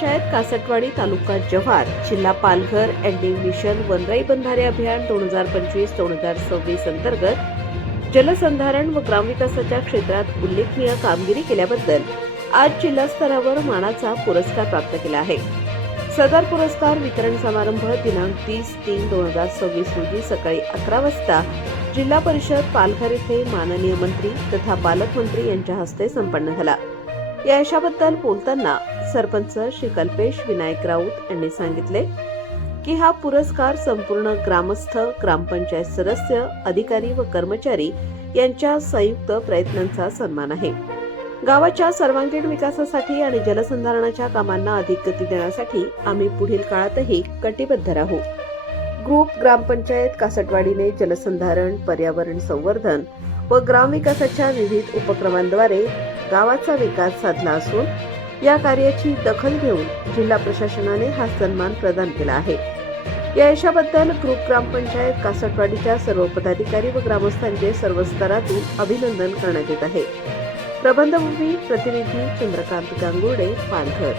ग्रामपंचायत कासटवाडी, तालुका जव्हार, जिल्हा Palghar ending mission वनराई बंधारे अभियान 2025-2026 अंतर्गत जलसंधारण व ग्रामविकासाच्या क्षेत्रात उल्लेखनीय कामगिरी केल्याबद्दल आज जिल्हा स्तरावर मानाचा पुरस्कार प्राप्त केला आहे। सदर पुरस्कार वितरण समारंभ दिनांक 30/3/2026 रोजी सकाळी 11 वाजता जिल्हा परिषद पालघर येथे माननीय मंत्री तथा पालकमंत्री यांच्या हस्ते संपन्न झाला। या यशाबद्दल बोलताना सरपंच श्री कल्पेश विनायक राऊत यांनी सांगितले की हा पुरस्कार संपूर्ण ग्रामस्थ, ग्रामपंचायत सदस्य, अधिकारी व कर्मचारी यांच्या संयुक्त प्रयत्नांचा सन्मान आहे। गावाच्या सर्वांगीण विकासासाठी आणि जलसंधारणाच्या कामांना अधिक गती देण्यासाठी आम्ही पुढील काळातही कटिबद्ध राहू। ग्रुप ग्रामपंचायत कासटवाडीने जलसंधारण, पर्यावरण संवर्धन व ग्रामविकासाच्या विविध उपक्रमांद्वारे गावाचा विकास साधला असून या कार्याची दखल घेऊन जिल्हा प्रशासनाने हा सन्मान प्रदान केला आहे। या यशाबद्दल ग्रुप ग्रामपंचायत कासटवाडीच्या सर्व पदाधिकारी व ग्रामस्थांचे सर्व स्तरातून अभिनंदन करण्यात येत आहे। प्रबंधभूमी प्रतिनिधी चंद्रकांत गांगुर्डे, पालघर।